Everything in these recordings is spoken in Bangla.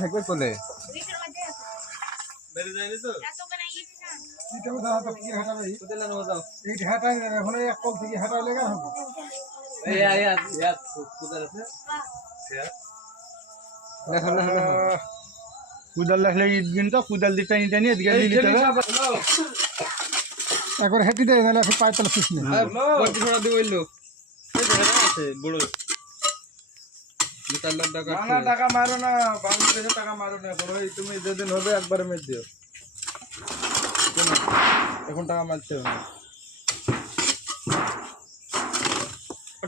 থাকবে কোলে বেরে যায়নি তো এটা কথা তো কি হাঁটা ভাই কোলে না দাও এই হাঁটা এখন এক কল থেকে হাঁটা লেগা হবে এই আয়া কুদাল আছে দেখো না কুদাল লাগলে দিন তো কুদাল দিতে নিতে নিয়ে এদিকে দিতে হবে একবার হেঁটে দেয় নাহলে এখন পায়ে তলা শুষনে বড় ছড়া দিয়ে বললো এই ধরে আছে বড় টাকা মারো না বাংলাদেশে টাকা মারো না ওই তুমি যেদিন হবে একবারে মেরে দিও এখন টাকা মারতে হবে না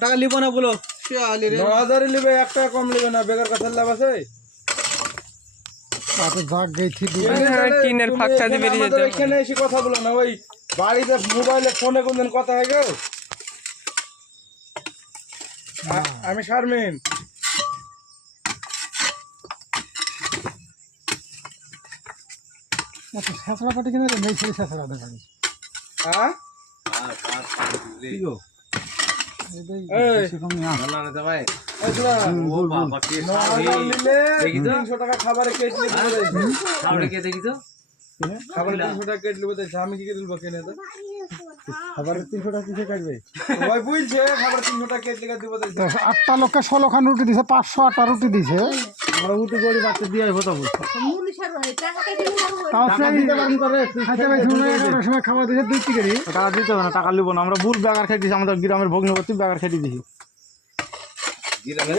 টাকা লিবো না বলো 9000 লিবে 1 টাকা কম লিবে না বেকার কথা লাভ আছে আপনি ভাগ গেছি টিনের ফাঁকটা দিয়ে বেরিয়ে যেতে এখানে এসে কথা বলো না ওই বাড়িতে মোবাইলে ফোনে কোনদিন কথা হয় গো আমি শারমিন আচ্ছা শেষরা পাটি কিনে নেই ছেলে শেষরা দেখা গেছে হ্যাঁ কি গো এই সেরকম না ভালো না ভাই ও বাবা কি দেখি তো 300 টাকা খাবারে কেটে দিবে খাবারে কে দেখি তো খাবারে 300 টাকা কেটে দিবে তো আমি কি করে দিলবো কেনে তো খাবারে 300 টাকা কিসে কাটবে ভাই বুঝছে খাবারে 300 টাকা কেটে লাগা দিব তো 8টা লোককে 16 খান রুটি দিছে 508টা রুটি দিছে আমরা রুটি গড়ি বাড়তে দিয়ে আইবো তো মুলি সার হয় টাকা কেটে নিব তাও সেই দিতে পারেন করে খাইতে ভাই শুনে এর সময় খাবার দিছে 2 টিকেরি টাকা দিতে হবে না টাকা লিব না আমরা বুল বাগার খাই দিছি আমাদের গ্রামের ভগ্নবতী বাগার খাই দিছি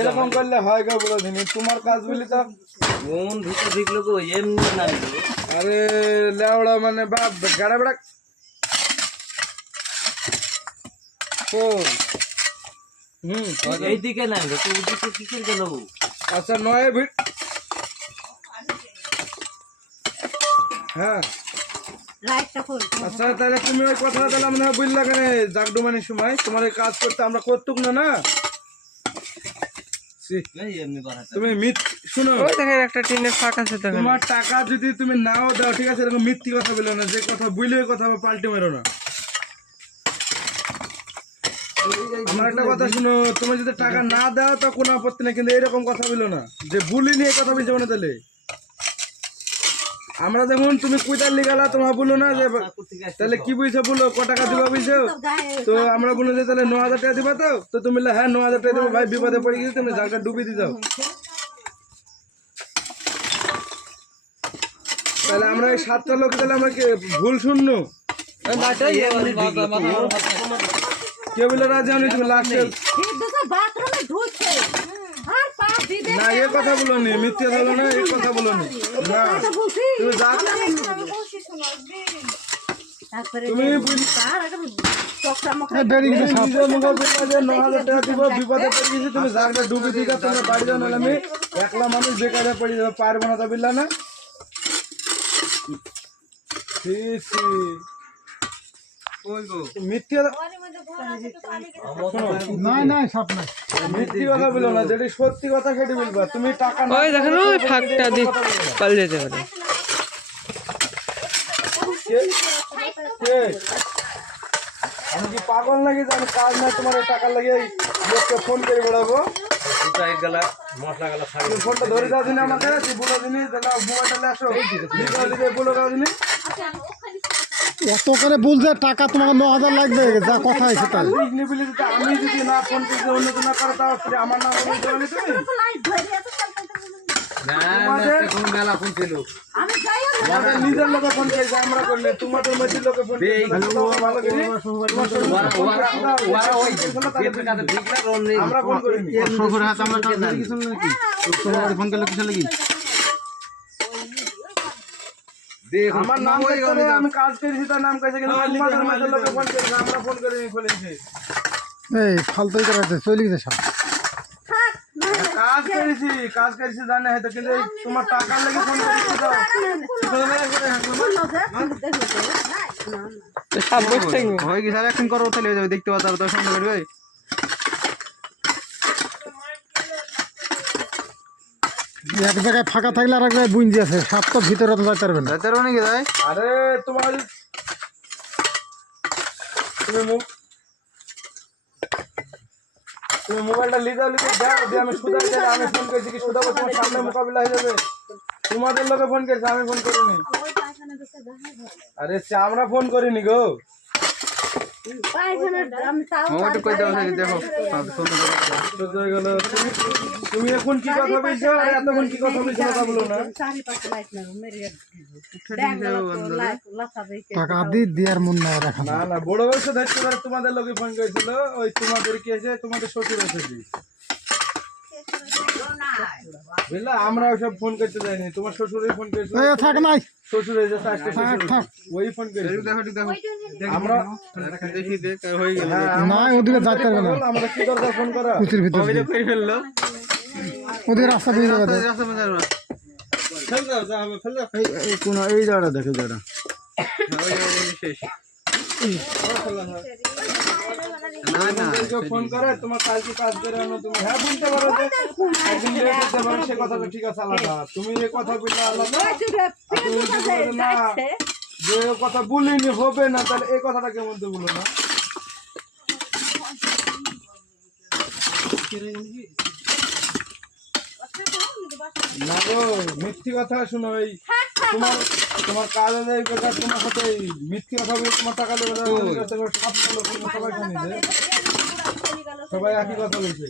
এরকম করলে হয় গো বড় দিন তোমার কাজ বলি তো কোন ভিতর ঢুকলো গো এমনি না আরে লেওড়া মানে বাপ গাড়া বড়া ও এইদিকে না তো ওদিকে কিসের গেল আচ্ছা নয় ভিড় হ্যাঁ লাইটটা ফুল আচ্ছা তাহলে তুমি ওই কথা তাহলে আমরা বুঝলা কেন জাগডুমানির সময় তোমার এই কাজ করতে আমরা করতুক না না তুমি মিথ শুনো ওই দেখেন একটা টিনের ফাঁক আছে দেখেন তোমার টাকা যদি তুমি নাও দাও ঠিক আছে এরকম মিথ্যি কথা বলো না যে কথা বুঝলে ওই কথা পাল্টে মেরো না আমার একটা কথা শুনো তুমি যদি টাকা না দাও তো কোনো আপত্তি নেই কিন্তু এরকম কথা বলো না যে বুলি নিয়ে কথা বলছো না তাহলে আমরা যেমন তুমি কুইতার লিগালা তোমার বলো না যে তাহলে কি বুঝছো বলো ক টাকা দিবা বুঝছো তো আমরা বলো যে তাহলে 9000 টাকা দিবা তো তুমি বললে হ্যাঁ 9000 টাকা দেবো ভাই বিপদে পড়ে গেছি তুমি জায়গাটা ডুবিয়ে দিয়ে দাও তাহলে আমরা এই 7টা লোক তাহলে আমরা ভুল শুননো কে বলে রাজি আমি তুমি লাস্টে না এই কথা বলো নি মিথ্যে বলো না এই কথা বলো নি না তুমি যা তুমি বিপদে পড়ে গেছি তুমি জায়গাটা ডুবি দিকে তোমরা বাড়ি যাও নাহলে আমি একলা মানুষ বেকারে পড়ে যাবো পারবো না তা বিল্লা না মিথ্যে কথা বলো না যেটা সত্যি কথা সেটা বলবা তুমি টাকা ওই দেখেন ওই ফাঁকটা দিয়ে পালিয়ে যেতে পারে আমি কি পাগল নাকি যে আমি কাজ নাই তোমার টাকা লাগে লোককে ফোন করে বেড়াবো ফোনটা ধরে দাও দিন আমাকে বলো দিন মোবাইলটা আসো বলো দাও দিন অত করে বলছে টাকা তোমাকে 9000 লাগবে যা কথা হয়েছে তাই আমি যদি না ফোন করতে অন্য না করে তাও আমার নাম নিজের লোকে ফোন করেছে আমরা করলে তোমাদের মধ্যে লোকে ফোন আমরা ফোন করিনি ফোন করলে কিছু লাগি আমার নাম আমি কাজ করেছি তার নাম কইছে কিন্তু আমাদের লোকে ফোন করেছে আমরা ফোন করে খুলেছি এই ফালতুই করাছে চলে গেছে সব কাজ করেছি জানে হয়তো কিন্তু তোমার টাকা লাগি ফোন করেছি দাও সব বুঝতে হয়ে গেছে আর এখন করো তাহলে যাবে দেখতে পাচ্ছ তো সঙ্গে করবে এক জায়গায় ফাঁকা থাকলে আর এক জায়গায় বুঞ্জি আছে সাপ তো ভিতরে তো যাইতে পারবেন যাইতে পারবেন নাকি যাই আরে তোমার তুমি তুমি মোবাইলটা লিজাও দাও দিয়ে আমি সুদা দিলে আমি ফোন করেছি কি সুদা তোমার সামনে মোকাবিলা হয়ে যাবে তোমাদের লোকে ফোন করেছে আমি ফোন করিনি আরে আমরা ফোন করিনি গো তুমি এখন কি কথা বলছো আর এতক্ষণ কি কথা বলছো কথা বলো না টাকা দিয়ার মন নাই রাখা না না বড় বয়সে ধরতে পারে তোমাদের লোকে ফোন করেছিল ওই তোমাদের কি আছে তোমাদের শ্বশুর এসেছি বুঝলা আমরা ওসব ফোন করতে যাইনি তোমার শ্বশুরই ফোন করেছিল থাক নাই শ্বশুর এসেছে আজকে ওই ফোন করেছিল আমরা দেখি দেখ হয়ে গেল না ওদিকে যাইতে পারবে না আমরা কি দরকার ফোন করা কুচির ভিতর করে ফেললো ওদিকে রাস্তা দিয়ে যাবে ফেল দাও যা হবে ফেল দাও এই কোন এই জায়গা দেখো জায়গা শেষ না না ফোন করে তোমার কালকে কাজ করে আনো তুমি হ্যাঁ বলতে পারো যে একদিন লেট হতে পারে সে কথাটা ঠিক আছে আলাদা তুমি এই কথা বললে আলাদা না যে কথা বলিনি হবে না তাহলে এই কথাটা কেমন তো বলো না না গো মিথ্যি কথা শুনো এই তোমার কাজে যাই বেকার তোমার সাথে মিথ্যি কথা বলে তোমার টাকা দেবে সবাই শুনি সবাই একই কথা বলছে